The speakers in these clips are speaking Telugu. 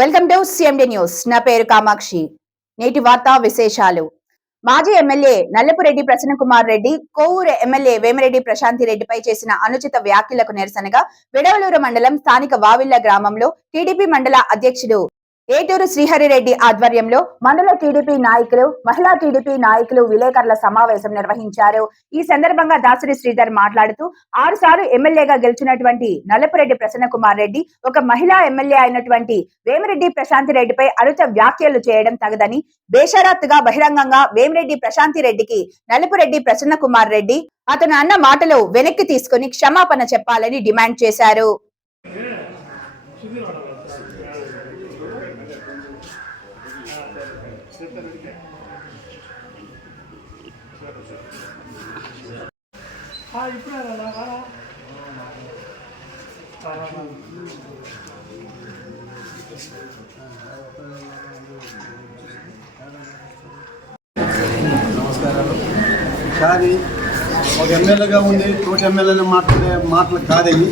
Welcome to CMD news. నా పేరు కామాక్షి. నేటి వార్తా విశేషాలు. మాజీ ఎమ్మెల్యే నల్లపురెడ్డి ప్రసన్న కుమార్ రెడ్డి కోవూరు ఎమ్మెల్యే వేమిరెడ్డి ప్రశాంతి రెడ్డిపై చేసిన అనుచిత వ్యాఖ్యలకు నిరసనగా విడవలూరు మండలం స్థానిక వావిళ్ళ గ్రామంలో టీడీపీ మండల అధ్యక్షుడు ఏటూరు శ్రీహరిరెడ్డి ఆధ్వర్యంలో మండల టీడీపీ నాయకులు మహిళా టీడీపీ నాయకులు విలేకరుల సమావేశం నిర్వహించారు. ఈ సందర్భంగా దాసరి శ్రీధర్ మాట్లాడుతూ ఆరు సార్లు ఎమ్మెల్యేగా గెలిచినటువంటి నల్లపురెడ్డి ప్రసన్న కుమార్ రెడ్డి ఒక మహిళా ఎమ్మెల్యే అయినటువంటి వేమిరెడ్డి ప్రశాంతి రెడ్డిపై అనుచిత వ్యాఖ్యలు చేయడం తగదని బేషరత్తుగా బహిరంగంగా వేమిరెడ్డి ప్రశాంతి రెడ్డికి నలుపురెడ్డి ప్రసన్న కుమార్ రెడ్డి అతను అన్న మాటలు వెనక్కి తీసుకుని క్షమాపణ చెప్పాలని డిమాండ్ చేశారు. ఇప్పుడే నమస్కారాలు కానీ ఒక ఎమ్మెల్యేగా ఉండి తోటి ఎమ్మెల్యేలు మాట్లాడే మాటలు కాదవి.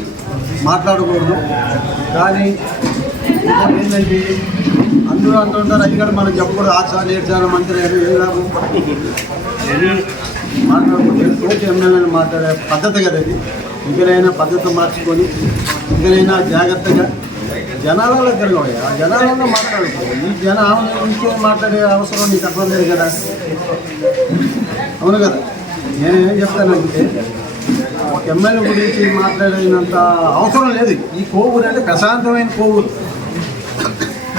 మాట్లాడకూడదు. కానీ ఏంటంటే అందరూ అంటుంటారు అది కూడా మనం చెప్పకూడదు. ఆ సార్ ఏడు సార్ మంత్రి అని ఏం ఎమ్మెల్యేలు మాట్లాడే పద్ధతి కదా అది ఇంకనైనా పద్ధతి మార్చుకొని ఇంకనైనా జాగ్రత్తగా జనాలలో తిరగవయ్యా జనాలలో మాట్లాడకూడదు ఈ జన ఆమె మాట్లాడే అవసరం నీకు అర్థం లేదు కదా? అవును కదా? నేనేం చెప్తానంటే ఒక ఎమ్మెల్యే గురించి మాట్లాడినంత అవసరం లేదు. ఈ కోవూరు అంటే ప్రశాంతమైన కోవూరు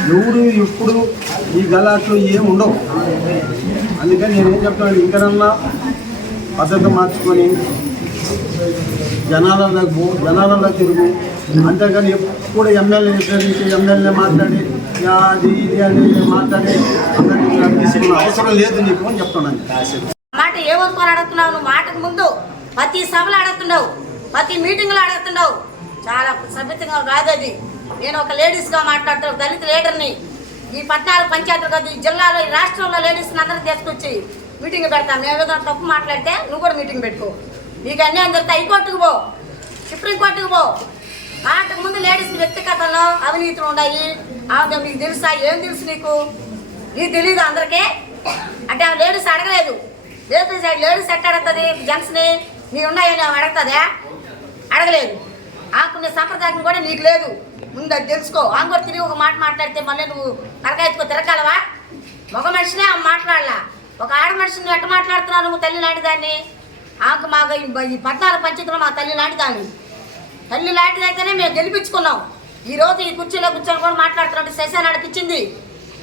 ఎవడు ఎప్పుడు ఈ గలాట్లు ఏం ఉండవు. అందుకని నేనేం చెప్తాను ఇంకనన్నా పద్ధతి మార్చుకొని జనాలకు జనాలలో తిరుగు. అంతేకాని ఎప్పుడు ఎమ్మెల్యే నుంచి ఎమ్మెల్యే మాట్లాడి అది ఇది అని మాట్లాడి తీసుకున్న అవసరం లేదు నీకు అని చెప్తున్నాను. మాట ఏమనుకొని అడుగుతున్నావు నువ్వు మాటకు ముందు ప్రతి సభలు అడుగుతున్నావు ప్రతి మీటింగ్లో అడుగుతున్నావు చాలా సభ్యతంగా కాదు అది. నేను ఒక లేడీస్గా మాట్లాడుతున్నా దళిత లీడర్ని ఈ పద్నాలుగు పంచాయతీలు కాదు ఈ జిల్లాలో ఈ రాష్ట్రంలో లేడీస్ని అందరూ తీసుకొచ్చి మీటింగ్ పెడతాను. మేము ఏదైనా తప్పు మాట్లాడితే నువ్వు కూడా మీటింగ్ పెట్టుకో. నీకు అన్యాయం జరిగితే హైకోర్టుకు పో సుప్రీంకోర్టుకు పో. అంతకు ముందు లేడీస్ వ్యక్తిగతంలో అవినీతులు ఉన్నాయి. ఆమె నీకు తెలుసా? ఏం తెలుసు నీకు? నీకు తెలియదు అందరికీ? అంటే ఆమె లేడీస్ అడగలేదు. లేడీస్ లేడీస్ ఎట్ట అడుగుతుంది? జెంట్స్ని నీ ఉన్నాయని ఆమె అడుగుతుందా? అడగలేదు. ఆకున్న సంప్రదాయం కూడా నీకు లేదు. ముందు అది తెలుసుకో. ఆమె కూడా తిరిగి ఒక మాట మాట్లాడితే మళ్ళీ నువ్వు కరగాయచుకో తిరగలవా? ఒక మనిషినే ఆమె మాట్లాడలా. ఒక ఆడ మనిషిని నువ్వు ఎట్ట మాట్లాడుతున్నావు నువ్వు తల్లి లాంటి దాన్ని? ఆమెకు మాకు ఈ- పద్నాలుగు పంచాయతీలో మా తల్లి లాంటి దాన్ని. తల్లి లాంటిదైతేనే మేము గెలిపించుకున్నాం. ఈ రోజు ఈ కుర్చీలో కూర్చొని కూడా మాట్లాడుతున్నట్టు శశాన్ అడిపించింది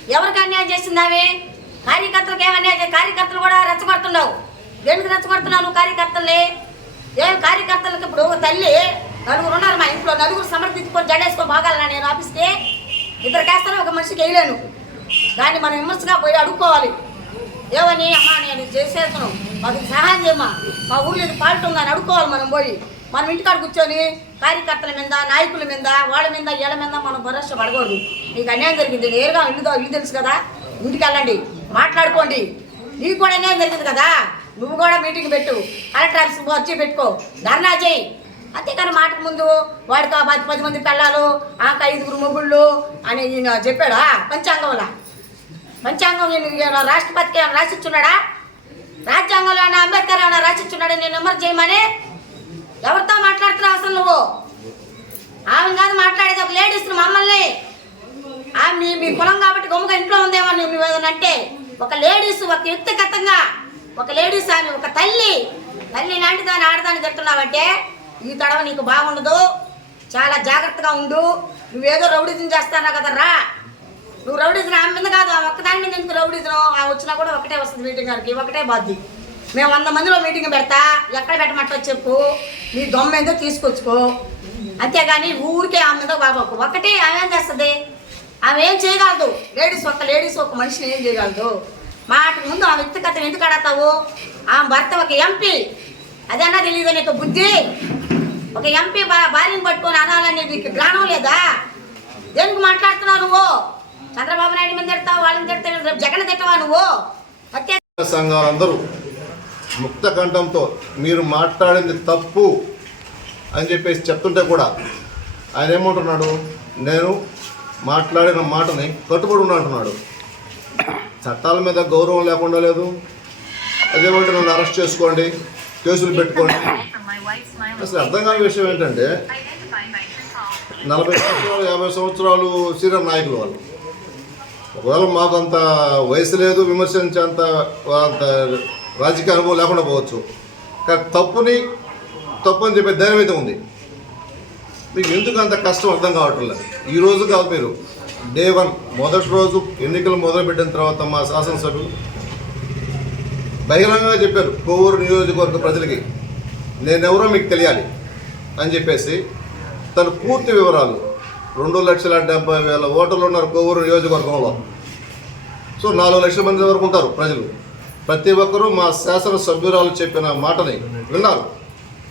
ఎవరికి అన్యాయం చేసింది ఆమె? కార్యకర్తలకు ఏం కార్యకర్తలు కూడా రెచ్చగొడుతున్నావు. ఎందుకు రెచ్చగొడుతున్నావు నువ్వు కార్యకర్తల్ని? ఏం కార్యకర్తలకు ఇప్పుడు తల్లి నలుగురు ఉన్నారు మా ఇంట్లో. నలుగురు సమర్థించుకొని జడేసుకో బాగాలన్నా నేను ఆఫీస్కి. ఇద్దరు వేస్తాను ఒక మనిషికి వేయలేను. దాన్ని మనం విమర్శగా పోయి అడుక్కోవాలి. ఏమని అమ్మా నేను చేసేసాను మాకు సహాయం చేయమ్మా. మా ఊళ్ళో ఇది ఉందని అడుక్కోవాలి మనం పోయి. మనం ఇంటికాడ కూర్చొని కార్యకర్తల మీద నాయకుల మీద వాళ్ళ మీద వీళ్ళ మీద మనం భరోసా పడకూడదు. మీకు అన్యాయం జరిగింది. నేరుగా ఇల్లు ఇల్లు తెలుసు కదా. ఇంటికి వెళ్ళండి. మాట్లాడుకోండి. నీకు కూడా అన్యాయం జరిగింది కదా. నువ్వు కూడా మీటింగ్ పెట్టు. కలెక్టర్ ఆఫీస్ వచ్చి పెట్టుకో. ధర్నా చేయి. అంతేకాని మాటకు ముందు వాడితో పది పది మంది పిల్లలు ఆక ఐదుగురు మొగుళ్ళు అని ఈయన చెప్పాడా? పంచాంగంలా? పంచాంగం నేను రాష్ట్రపతికి ఏమైనా రాసిచ్చున్నాడా? రాజ్యాంగంలో ఏమైనా అంబేద్కర్ ఏమైనా రాసిచ్చున్నాడా నేను ఎమర్ చేయమని? ఎవరితో మాట్లాడుతున్నావు అసలు నువ్వు? ఆమె కాదు మాట్లాడేది ఒక లేడీస్ మమ్మల్ని. ఆమె మీ మీ కులం కాబట్టి గొమ్మగా ఇంట్లో ఉందేమో నువ్వు ఏదైనా అంటే ఒక లేడీస్ ఒక వ్యక్తిగతంగా ఒక లేడీస్ ఆమె ఒక తల్లి. తల్లి లాంటి దాన్ని ఆడదాన్ని తిడుతున్నావంటే ఈ తడవ నీకు బాగుండదు. చాలా జాగ్రత్తగా ఉండు. నువ్వేదో రౌడీజం చేస్తానా కదా రా. నువ్వు రౌడీజం ఆమె మీద కాదు ఆ ఒక్కదాని మీద ఎందుకు రౌడీజం? ఆ వచ్చినా కూడా ఒకటే వస్తుంది మీటింగ్ గారికి ఒకటే బాధ్యత. మేము వంద మందిలో మీటింగ్ పెడతా ఎక్కడ పెట్టమంటో చెప్పు. నీ దొమ్మ ఏదో తీసుకొచ్చుకో. అంతేగాని ఊరికే ఆమె మీద బాబాకు ఒకటే ఆమె ఏం చేస్తుంది? ఆమె ఏం చేయగలదు. లేడీస్ ఒక లేడీస్ ఒక మనిషిని ఏం చేయగలదు. మాటకు ముందు ఆ వ్యక్తిగతం ఎందుకు అడతావు? ఆమె భర్త ఒక ఎంపీ. అదన్నా తెలియదు నీకు బుద్ధి? ఒక ఎంపీ భార్యను పట్టుకొని అనాలని నీకు జ్ఞానం లేదా? దేనికి మాట్లాడుతున్నావు నువ్వు? చంద్రబాబు నాయుడు మీద తిడతావు వాళ్ళని తిడతావు రేపు జగన్ తిట్టవా నువ్వు? సంఘాలందరూ ముక్త కంఠంతో మీరు మాట్లాడింది తప్పు అని చెప్పేసి చెప్తుంటే కూడా ఆయన ఏమంటున్నాడు? నేను మాట్లాడిన మాటని కట్టుబడి ఉన్నట్టున్నాడు చట్టాల మీద గౌరవం లేకుండా లేదు. అదేమంటే నన్ను అరెస్ట్ చేసుకోండి కేసులు పెట్టుకోండి. అసలు అర్థం కాని విషయం ఏంటంటే నలభై సంవత్సరాలు యాభై సంవత్సరాలు సీనియర్ నాయకులు వాళ్ళు. ఒకవేళ మాకు అంత వయసు లేదు విమర్శించేంత అంత రాజకీయ అనుభవం లేకుండా పోవచ్చు. కానీ తప్పుని తప్పు అని చెప్పే ధైర్యం అయితే ఉంది. మీకు ఎందుకు అంత కష్టం అర్థం కావట్లేదు? ఈ రోజు కాదు మీరు. డే వన్ మొదటి రోజు ఎన్నికలు మొదలుపెట్టిన తర్వాత మా శాసనసభ్యులు బహిరంగంగా చెప్పారు కోవూరు నియోజకవర్గ ప్రజలకి. నేనెవరో మీకు తెలియాలి అని చెప్పేసి తన పూర్తి వివరాలు రెండు లక్షల డెబ్బై వేల ఓటర్లు ఉన్నారు కోవూరు నియోజకవర్గంలో. సో నాలుగు లక్షల మంది వరకు ఉంటారు ప్రజలు. ప్రతి ఒక్కరూ మా శాసన సభ్యురాలు చెప్పిన మాటని విన్నారు.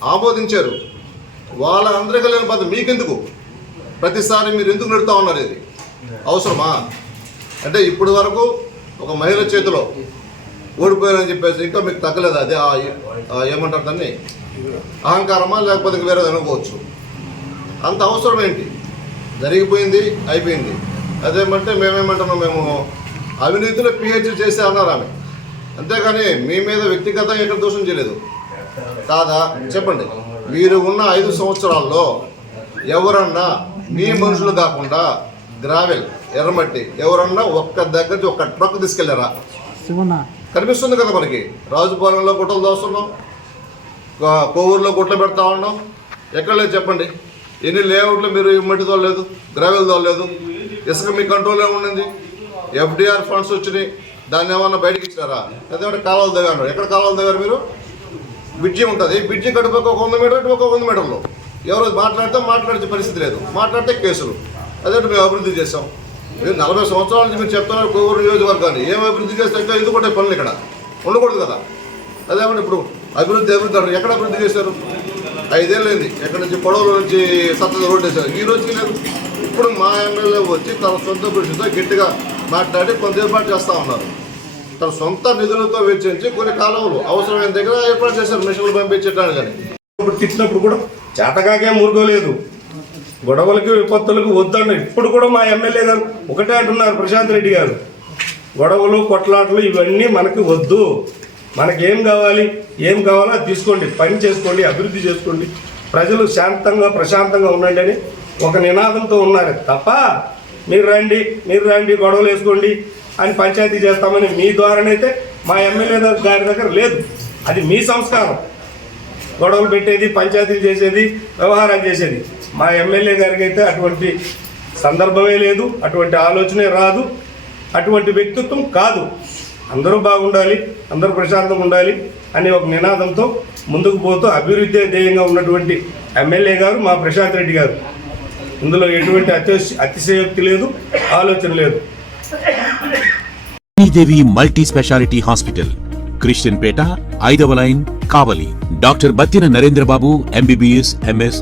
ఆమోదించారు. వాళ్ళ అందరికీ లేని బాధ మీకెందుకు? ప్రతిసారి మీరు ఎందుకు నెడుతూ ఉన్నారు ఇది? అవసరమా? అంటే ఇప్పటి వరకు ఒక మహిళ చేతిలో ఓడిపోయారని చెప్పేసి ఇంకా మీకు తగ్గలేదు అదే ఏమంటారు దాన్ని? అహంకారమా లేకపోతే వేరేది అనుకోవచ్చు. అంత అవసరం ఏంటి? జరిగిపోయింది అయిపోయింది. అదేమంటే మేమేమంటున్నాం మేము అవినీతిలో పిహెచ్డి చేస్తే అన్నారు ఆమె. అంతేగాని మీ మీద వ్యక్తిగతంగా ఎక్కడ దోషం చేయలేదు. కాదా? చెప్పండి. మీరు ఉన్న ఐదు సంవత్సరాల్లో ఎవరన్నా మీ మనుషులు కాకుండా గ్రావెల్ ఎర్రమట్టి ఎవరన్నా ఒక్క దగ్గర ఒక ఒక్క ట్రక్ తీసుకెళ్ళారా కనిపిస్తుంది కదా మనకి. రాజుపాలెంలో గుట్టలు దోస్తున్నాం. కోవూరులో గుట్టలు పెడతా ఉన్నాం. ఎక్కడ లేదు చెప్పండి. ఎన్ని లేఅవుట్లు మీరు ఈ మట్టి తోలేదు గ్రావెల్ తోలేదు ఇసుక మీ కంట్రోల్లో ఉండింది. ఎఫ్డిఆర్ ఫండ్స్ వచ్చినాయి. దాన్ని ఏమన్నా బయటకి ఇచ్చినారా? అదేమంటే కాలువలు దగ్గర ఎక్కడ కాలువలు దగ్గర మీరు? బ్రిడ్జి ఉంటుంది. బ్రిడ్జి కట్టుపక్క ఒక వంద మీటర్ ఇటు ఒక వంద మీటర్లు. ఎవరో మాట్లాడితే మాట్లాడే పరిస్థితి లేదు. మాట్లాడితే కేసులు. అదే మేము అభివృద్ధి చేసాం మీరు నలభై సంవత్సరాల నుంచి మీరు చెప్తున్నారు కోవూరు నియోజకవర్గాన్ని. ఏం అభివృద్ధి చేస్తే ఇంకా ఎందుకు పనులు ఇక్కడ? ఉండకూడదు కదా. అదేమంటే ఇప్పుడు అభివృద్ధి అభివృద్ధి అంటారు. ఎక్కడ అభివృద్ధి చేశారు? ఐదేళ్ళు ఎక్కడి నుంచి? పొడవుల నుంచి సత్తద రోడ్డు వేశారు. ఈ రోజుకి లేదు ఇప్పుడు మా ఎమ్మెల్యే వచ్చి తన సొంత కృషితో గట్టిగా మాట్లాడి కొంత ఏర్పాటు చేస్తూ ఉన్నారు. తన సొంత నిధులతో వెచ్చించి కొన్ని కాలువలు అవసరమైన దగ్గర ఏర్పాటు చేశారు. మిషన్లు పంపించడానికి కానీ ఇప్పుడు తిట్టినప్పుడు కూడా చేతకాకే మురుగోలేదు. గొడవలకి విపత్తులకు వద్దండి. ఇప్పుడు కూడా మా ఎమ్మెల్యే గారు ఒకటే అంటున్నారు ప్రశాంత్ రెడ్డి గారు. గొడవలు కొట్లాటలు ఇవన్నీ మనకి వద్దు. మనకేం కావాలి ఏం కావాలో అది తీసుకోండి. పని చేసుకోండి అభివృద్ధి చేసుకోండి. ప్రజలు శాంతంగా ప్రశాంతంగా ఉండండి అని ఒక నినాదంతో ఉన్నారు తప్ప మీరు రండి మీరు రండి గొడవలు వేసుకోండి అని పంచాయతీ చేస్తామని మీ ద్వారానైతే మా ఎమ్మెల్యే గారి దగ్గర లేదు. అది మీ సంస్కారం. గొడవలు పెట్టేది పంచాయతీలు చేసేది వ్యవహారాలు చేసేది. మా ఎమ్మెల్యే గారికి అయితే అటువంటి సందర్భమే లేదు అటువంటి ఆలోచనే రాదు అటువంటి వ్యక్తిత్వం కాదు. అందరూ బాగుండాలి అందరూ ప్రశాంతంగా ఉండాలి అనే ఒక నినాదంతో ముందుకు పోతూ అభివృద్ధి ధ్యేయంగా ఉన్నటువంటి ఎమ్మెల్యే గారు మా ప్రశాంత్ రెడ్డి గారు. ఇందులో ఎటువంటి అతిశ అతిశయోక్తి లేదు ఆలోచన లేదు. Devi multi speciality hospital Christian Peta ఐదవ line Kavali. Doctor Battina Narendrababu MBBS MS